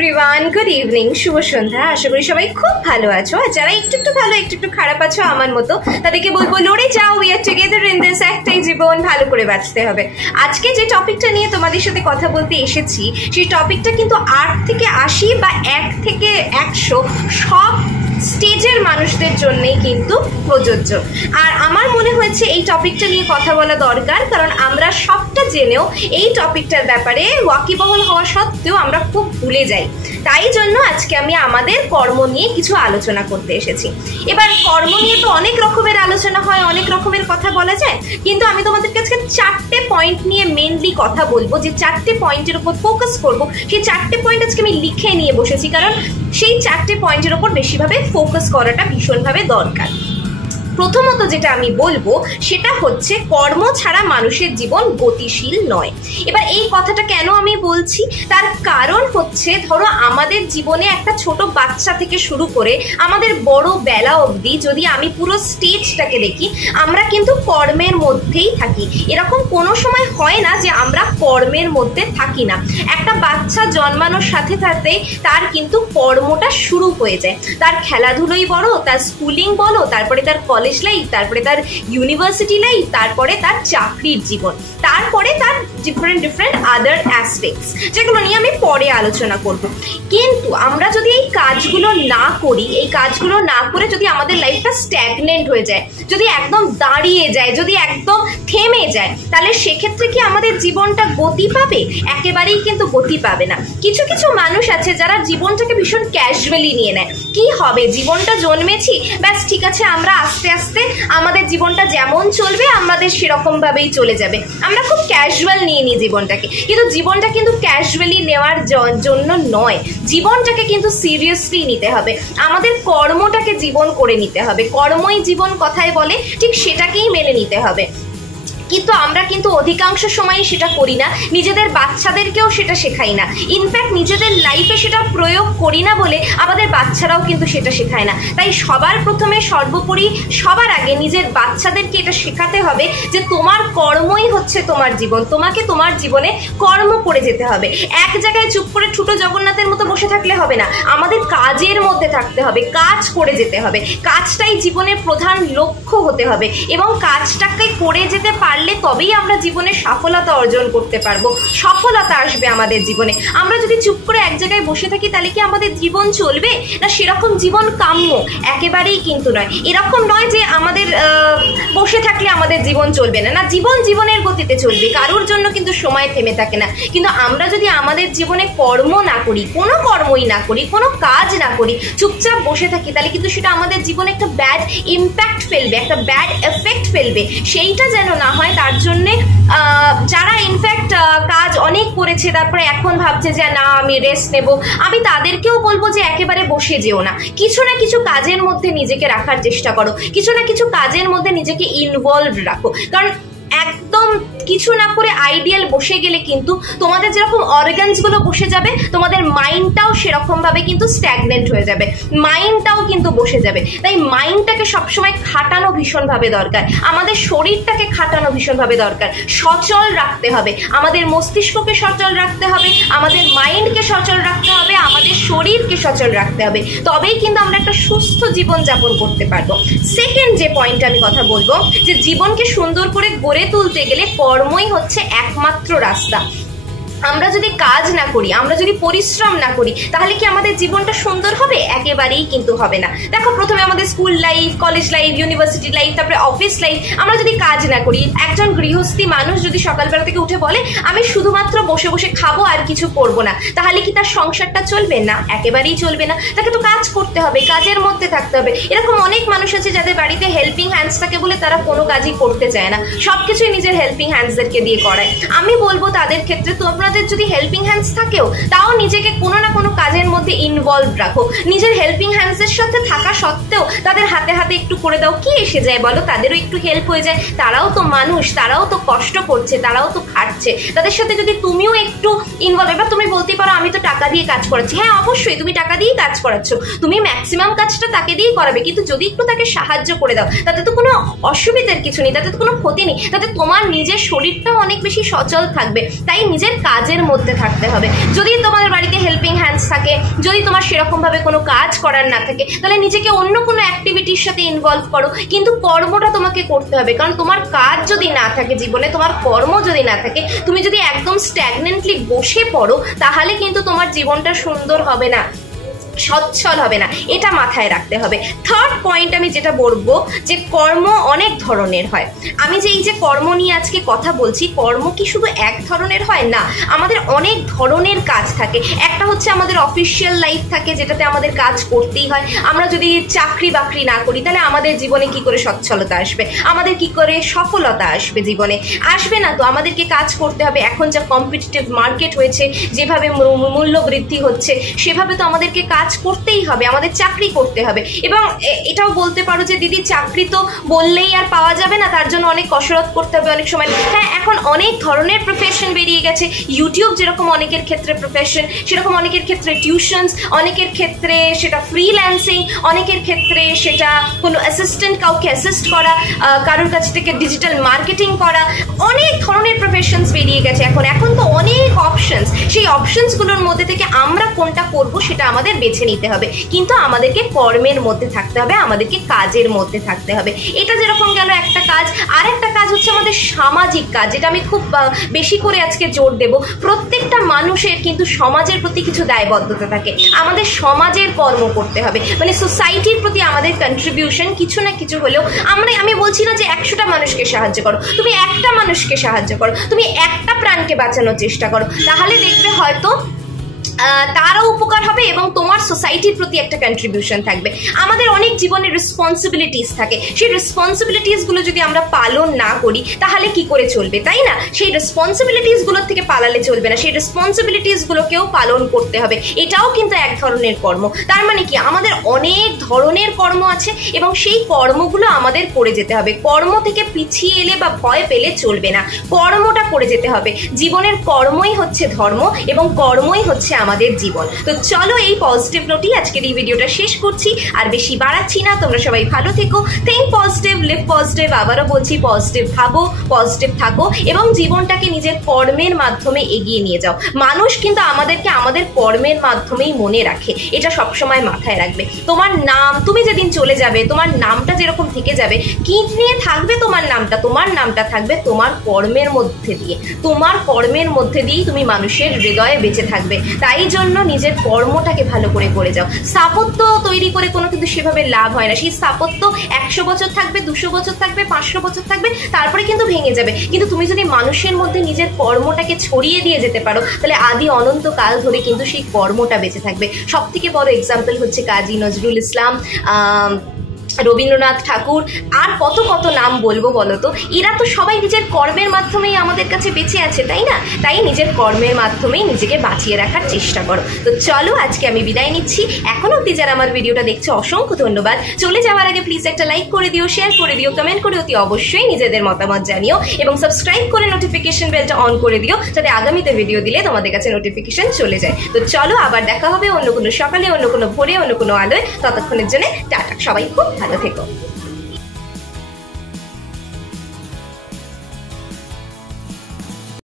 Everyone, good evening, শুভ সন্ধ্যা। আশা করি সবাই খুব ভালো আছো। আর যারা একটু একটু ভালো একটু একটু খারাপ আছো আমার মতো, তাদেরকে বলবো লড়ে যাও, we are together in this. একটাই জীবন, ভালো করে বাঁচতে হবে। আজকে যে টপিকটা নিয়ে তোমাদের সাথে কথা বলতে এসেছি, সেই টপিকটা কিন্তু 8 থেকে 80 বা 1 থেকে 100 সব স্টেজের মানুষদের জন্যই কিন্তু প্রযোজ্য। আর আমার মনে হয়েছে এই টপিকটা নিয়ে কথা বলা দরকার, কারণ আমরা সবটা জেনেও এই টপিকটার ব্যাপারে ওয়াকিবহল হওয়া সত্ত্বেও আমরা খুব ভুলে যাই। তাই জন্য আজকে আমি আমাদের কর্ম নিয়ে কিছু আলোচনা করতে এসেছি। এবার কর্ম নিয়ে তো অনেক রকমের আলোচনা হয়, অনেক রকমের কথা বলা যায়, কিন্তু আমি তোমাদেরকে আজকে 4টে পয়েন্ট নিয়ে মেনলি কথা বলবো। যে 4টে পয়েন্টের উপর ফোকাস করবো, সেই 4টে পয়েন্ট আজকে আমি লিখে নিয়ে বসেছি, কারণ সেই 4টে পয়েন্টের উপর বেশিভাবে ফোকাস করাটা ভীষণভাবে দরকার। প্রথমত যেটা আমি বলবো সেটা হচ্ছে কর্ম ছাড়া মানুষের জীবন গতিশীল নয়। এবার এই কথাটা কেন আমি বলছি, তার কারণ হচ্ছে ধরো আমাদের জীবনে একটা ছোট বাচ্চা থেকে শুরু করে আমাদের বড় বেলা অবধি যদি আমি পুরো স্টেজটাকে দেখি, আমরা কিন্তু কর্মের মধ্যেই থাকি। এরকম কোনো সময় হয় না যে আমরা কর্মের মধ্যে থাকি না। একটা বাচ্চা জন্মানোর সাথে সাথে তার কিন্তু কর্মটা শুরু হয়ে যায়। তার খেলাধুলোই বড়, তার স্কুলিং বলো, তারপরে তার কলেজ লাইফ, তারপরে তার ইউনিভার্সিটি লাইফ, তারপরে তার চাকরির জীবন, তারপরে তার ডিফারেন্ট আদার অ্যাসপেক্টস, যেগুলো নিয়ে আমি পরে আলোচনা করব। কিন্তু আমরা যদি এই কাজগুলো না করি, এই কাজগুলো না করে যদি আমাদের লাইফটা স্ট্যাগনেন্ট হয়ে যায়, যদি একদম দাঁড়িয়ে যায়, যদি একদম থেমে যায়, তাহলে সেক্ষেত্রে কি আমাদের জীবনটা গতি পাবে? একেবারেই কিন্তু গতি পাবে না। কিছু কিছু মানুষ আছে যারা জীবনটাকে ভীষণ ক্যাজুয়ালি নিয়ে নেয়। কি হবে, জীবনটা জন্মেছি, ব্যাস ঠিক আছে, আমরা আস্তে আস্তে আমাদের জীবনটা যেমন চলবে আমাদের সেরকম ভাবেই চলে যাবে। আমরা খুব ক্যাজুয়াল নিয়ে নিই জীবনটাকে, কিন্তু জীবনটা কিন্তু ক্যাজুয়ালি নেওয়ার জন্য নয়। জীবনটাকে কিন্তু সিরিয়াসলি নিতে হবে। আমাদের কর্মটাকে জীবন করে নিতে হবে। কর্মই জীবন কথায় বলে, ঠিক সেটাকেই মেনে নিতে হবে। কিন্তু আমরা কিন্তু অধিকাংশ সময় সেটা করি না, নিজেদের বাচ্চাদেরকেও সেটা শেখাই না। ইনফ্যাক্ট নিজেদের লাইফে সেটা প্রয়োগ করি না বলে আমাদের বাচ্চারাও কিন্তু সেটা শেখায় না। তাই সবার প্রথমে সর্বোপরি সবার আগে নিজের বাচ্চাদেরকে এটা শেখাতে হবে যে তোমার কর্মই হচ্ছে তোমার জীবন। তোমাকে তোমার জীবনে কর্ম করে যেতে হবে। এক জায়গায় চুপ করে ছোটো জগন্নাথের মতো বসে থাকলে হবে না, আমাদের কাজের মধ্যে থাকতে হবে, কাজ করে যেতে হবে। কাজটাই জীবনের প্রধান লক্ষ্য হতে হবে, এবং কাজটাকে করে যেতে পারলে তবেই আমরা জীবনে সফলতা অর্জন করতে পারবো, সফলতা আসবে আমাদের জীবনে। আমরা যদি চুপ করে এক জায়গায় বসে থাকি, তাহলে কি আমাদের জীবন চলবে? না, সেরকম জীবন কাম্য একেবারেই কিন্তু নয়। এরকম নয় যে আমাদের বসে থাকলে আমাদের জীবন চলবে না, না, জীবন জীবনের গতিতে চলবে, কারোর জন্য কিন্তু সময় থেমে থাকে না। কিন্তু আমরা যদি আমাদের জীবনে কর্ম না করি, কোনো কর্মই না করি, কোনো কাজ না করি, চুপচাপ বসে থাকি, তাহলে কিন্তু সেটা আমাদের জীবনে একটা ব্যাড ইম্প্যাক্ট ফেলবে, একটা ব্যাড এফেক্ট ফেলবে। সেইটা যেন না হয়, তার জন্যে যারা ইনফ্যাক্ট কাজ অনেক করেছে তারপরে এখন ভাবছে যে না আমি রেস্ট নেব, আমি তাদেরকেও বলবো যে একেবারে বসে যেও না। কিছু না কিছু কাজের মধ্যে নিজেকে রাখার চেষ্টা করো, কিছু না কিছু কাজের মধ্যে নিজেকে ইনভলভ রাখো। কারণ একদম কিছু না করে আইডিয়াল বসে গেলে কিন্তু তোমাদের যেরকম অর্গানসগুলো বসে যাবে, তোমাদের মাইন্ডটাও সেরকম ভাবে কিন্তু স্ট্যাগনেন্ট হয়ে যাবে, মাইন্ডটাও কিন্তু বসে যাবে। তাই মাইন্ডটাকে সবসময় খাটানো ভীষণভাবে দরকার, আমাদের শরীরটাকে খাটানো ভীষণভাবে দরকার, সচল রাখতে হবে। আমাদের মস্তিষ্ককে সচল রাখতে হবে, আমাদের মাইন্ডকে সচল রাখতে হবে, আমাদের শরীরকে সচল রাখতে হবে, তবেই কিন্তু আমরা একটা সুস্থ জীবন যাপন করতে পারবো। সেকেন্ড যে পয়েন্ট আমি কথা বলবো, যে জীবনকে সুন্দর করে গড়ে তুলতে গেলে কর্মই হচ্ছে একমাত্র রাস্তা। আমরা যদি কাজ না করি, আমরা যদি পরিশ্রম না করি, তাহলে কি আমাদের জীবনটা সুন্দর হবে? একেবারেই কিন্তু হবে না। দেখো, প্রথমে আমাদের school life, college life, university life, তারপরে অফিস লাইফ, আমরা যদি কাজ না করি, একজন গৃহস্থী মানুষ যদি সকালবেলা থেকে উঠে বলে আমি শুধুমাত্র বসে বসে খাবো আর কিছু করবো না, তাহলে কি তার সংসারটা চলবে? না, একেবারেই চলবে না। তাকে তো কাজ করতে হবে, কাজের মধ্যে থাকতে হবে। এরকম অনেক মানুষ আছে যাদের বাড়িতে হেল্পিং হ্যান্ডস থাকে বলে তারা কোনো কাজই করতে চায় না, সবকিছুই নিজের হেল্পিং হ্যান্ডসদেরকে দিয়ে করায়। আমি বলবো তাদের ক্ষেত্রে তোমরা যদি হেল্পিং হ্যান্ডস থাকেও, তাও নিজেকে কোনো না কোনো কাজের মধ্যে ইনভলভ রাখো। নিজের হেল্পিং হ্যান্ডসের সাথে থাকা সত্ত্বেও তাদের হাতে হাতে একটু করে দাও, কি এসে যায় বলো? তাদেরও একটু হেল্প হয়ে যায়, তারাও তো মানুষ, তারাও তো কষ্ট করছে, তারাও তো খাটছে। তাদের সাথে যদি তুমিও একটু ইনভলভ, এবার তুমি বলতে পারো আমি তো টাকা দিয়ে কাজ করাচ্ছি। হ্যাঁ, অবশ্যই তুমি টাকা দিয়েই কাজ করাচ্ছ, তুমি ম্যাক্সিমাম কাজটা তাকে দিয়েই করাবে, কিন্তু যদি একটু তাকে সাহায্য করে দাও, তাতে তো কোনো অসুবিধার কিছু নেই, তাতে তো কোনো ক্ষতি নেই, তাতে তোমার নিজের শরীরটাও অনেক বেশি সচল থাকবে। তাই নিজের কাজ কাজের মধ্যে থাকতে হবে। যদি তোমাদের বাড়িতে হেল্পিং হ্যান্ডস থাকে, যদি তোমার সেরকমভাবে কোনো কাজ করার না থাকে, তাহলে নিজেকে অন্য কোনো অ্যাক্টিভিটির সাথে ইনভলভ করো, কিন্তু কর্মটা তোমাকে করতে হবে। কারণ তোমার কাজ যদি না থাকে জীবনে, তোমার কর্ম যদি না থাকে, তুমি যদি একদম স্ট্যাগনেন্টলি বসে পড়ো, তাহলে কিন্তু তোমার জীবনটা সুন্দর হবে না, সচ্ছল হবে না, এটা মাথায় রাখতে হবে। থার্ড পয়েন্ট আমি যেটা বলবো, যে কর্ম অনেক ধরনের হয়। আমি যে এই যে কর্ম নিয়ে আজকে কথা বলছি, কর্ম কি শুধু এক ধরনের হয়? না, আমাদের অনেক ধরনের কাজ থাকে। একটা হচ্ছে আমাদের অফিসিয়াল লাইফ থাকে, যেটাতে আমাদের কাজ করতেই হয়। আমরা যদি চাকরি বাকরি না করি, তাহলে আমাদের জীবনে কি করে সচ্ছলতা আসবে, আমাদের কি করে সফলতা আসবে? জীবনে আসবে না তো, আমাদেরকে কাজ করতে হবে। এখন যা কম্পিটিটিভ মার্কেট হয়েছে, যেভাবে মূল্য বৃদ্ধি হচ্ছে, সেভাবে তো আমাদেরকে কাজ করতেই হবে, আমাদের চাকরি করতে হবে। এবং এটাও বলতে পারো যে দিদি চাকরি তো বললেই আর পাওয়া যাবে না, তার জন্য অনেক কসরত করতে হবে অনেক সময়। হ্যাঁ, এখন অনেক ধরনের প্রফেশন বেরিয়ে গেছে। ইউটিউব যেরকম অনেকের ক্ষেত্রে প্রফেশন, সেরকম অনেকের ক্ষেত্রে টিউশনস, অনেকের ক্ষেত্রে সেটা ফ্রিল্যান্সিং, অনেকের ক্ষেত্রে সেটা কোনো অ্যাসিস্ট্যান্ট, কাউকে অ্যাসিস্ট করা, কারোর কাছ থেকে ডিজিটাল মার্কেটিং করা, অনেক ধরনের প্রফেশনস বেরিয়ে গেছে এখন তো অনেক অপশনস। সেই অপশনসগুলোর মধ্যে থেকে আমরা কোনটা করব সেটা আমাদের বেছে নিতে হবে, কিন্তু আমাদেরকে কর্মের মধ্যে থাকতে হবে, আমাদেরকে কাজের মধ্যে থাকতে হবে। এটা যেরকম গেল একটা কাজ। আর একটা কাজ হচ্ছে আমাদের সামাজিক কাজ, যেটা আমি খুব বেশি করে আজকে জোর দেব। প্রত্যেকটা মানুষের কিন্তু সমাজের প্রতি কিছু দায়বদ্ধতা থাকে, আমাদের সমাজের কর্ম করতে হবে, মানে সোসাইটির প্রতি আমাদের কন্ট্রিবিউশন কিছু না কিছু হলেও। আমি বলছি না যে 100টা মানুষকে সাহায্য করো, তুমি একটা মানুষকে সাহায্য করো, তুমি একটা প্রাণকে বাঁচানোর চেষ্টা করো, তাহলে দেখবে হয়তো তারও উপকার হবে এবং তোমার সোসাইটির প্রতি একটা কন্ট্রিবিউশন থাকবে। আমাদের অনেক জীবনের রেসপন্সিবিলিটিস থাকে, সেই রেসপন্সিবিলিটিসগুলো যদি আমরা পালন না করি, তাহলে কি করে চলবে, তাই না? সেই রেসপন্সিবিলিটিসগুলোর থেকে পালালে চলবে না, সেই রেসপন্সিবিলিটিসগুলোকেও পালন করতে হবে। এটাও কিন্তু এক ধরনের কর্ম। তার মানে কি, আমাদের অনেক ধরনের কর্ম আছে এবং সেই কর্মগুলো আমাদের করে যেতে হবে। কর্ম থেকে পিছিয়ে এলে বা ভয় পেলে চলবে না, কর্মটা করে যেতে হবে। জীবনের কর্মই হচ্ছে ধর্ম এবং কর্মই হচ্ছে আমাদের জীবন। তো চলো এই পজিটিভ নোটই আজকের এই ভিডিওটা শেষ করছি, আর বেশি বাড়াচ্ছি না। তোমরা সবাই ভালো থেকো, থিঙ্ক পজিটিভ, লিভ পজিটিভ। আবারও বলছি, পজিটিভ ভাবো, পজিটিভ থাকো এবং জীবনটাকে নিজের কর্মের মাধ্যমে এগিয়ে নিয়ে যাও। মানুষ কিন্তু আমাদেরকে আমাদের কর্মের মাধ্যমেই মনে রাখে, এটা সবসময় মাথায় রাখবে। তোমার নাম, তুমি যেদিন চলে যাবে, তোমার নামটা যেরকম থেকে যাবে, কি নিয়ে থাকবে তোমার নামটা? তোমার নামটা থাকবে তোমার কর্মের মধ্যে দিয়ে, তোমার কর্মের মধ্যে দিয়েই তুমি মানুষের হৃদয়ে বেঁচে থাকবে। তাই জন্য নিজের কর্মটাকে ভালো করে যাও। স্থাপত্য তৈরি করে কোনো কিন্তু সেভাবে লাভ হয় না। সেই স্থাপত্য 100 বছর থাকবে, 200 বছর থাকবে, 500 বছর থাকবে, তারপরে কিন্তু ভেঙে যাবে। কিন্তু তুমি যদি মানুষের মধ্যে নিজের কর্মটাকে ছড়িয়ে দিয়ে যেতে পারো, তাহলে আদি অনন্ত কাল ধরে কিন্তু সেই কর্মটা বেঁচে থাকবে। সব থেকে বড় এক্সাম্পল হচ্ছে কাজী নজরুল ইসলাম, রবীন্দ্রনাথ ঠাকুর, আর কত কত নাম বলবো বলো তো। এরা তো সবাই নিজের কর্মের মাধ্যমেই আমাদের কাছে বেঁচে আছে, তাই না? তাই নিজের কর্মের মাধ্যমেই নিজেকে বাঁচিয়ে রাখার চেষ্টা করো। তো চলো আজকে আমি বিদায় নিচ্ছি। এখনো অব্দি যারা আমার ভিডিওটা দেখছো, অসংখ্য ধন্যবাদ। চলে যাওয়ার আগে প্লিজ একটা লাইক করে দিও, শেয়ার করে দিও, কমেন্ট করে অতি অবশ্যই নিজেদের মতামত জানিও এবং সাবস্ক্রাইব করে নোটিফিকেশন বেলটা অন করে দিও, যাতে আগামীতে ভিডিও দিলে তোমাদের কাছে নোটিফিকেশন চলে যায়। তো চলো আবার দেখা হবে অন্য কোনো সকালে, অন্য কোনো ভোরে, অন্য কোনো আলোয়। ততক্ষণের জন্য টাটা, সবাই খুব ভালো থেকো।